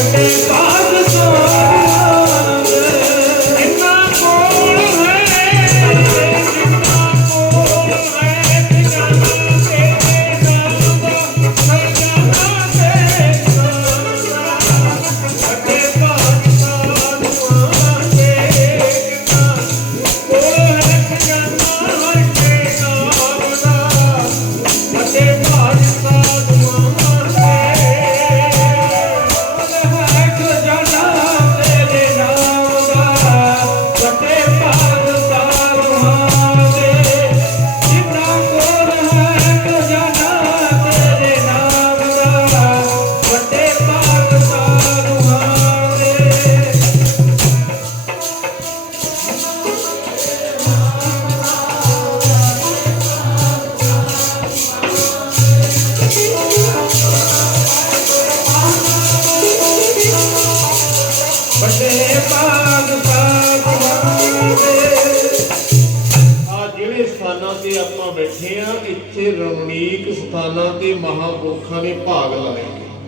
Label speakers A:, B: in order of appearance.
A: Thank
B: you. ਜਿਹੜੇ ਸਥਾਨਾਂ ਤੇ ਆਪਾਂ ਬੈਠੇ ਆ ਇੱਥੇ ਰਮਣੀਕ ਸਥਾਨਾਂ ਤੇ ਮਹਾਪੁਰਖਾਂ ਨੇ ਭਾਗ ਲਾਏ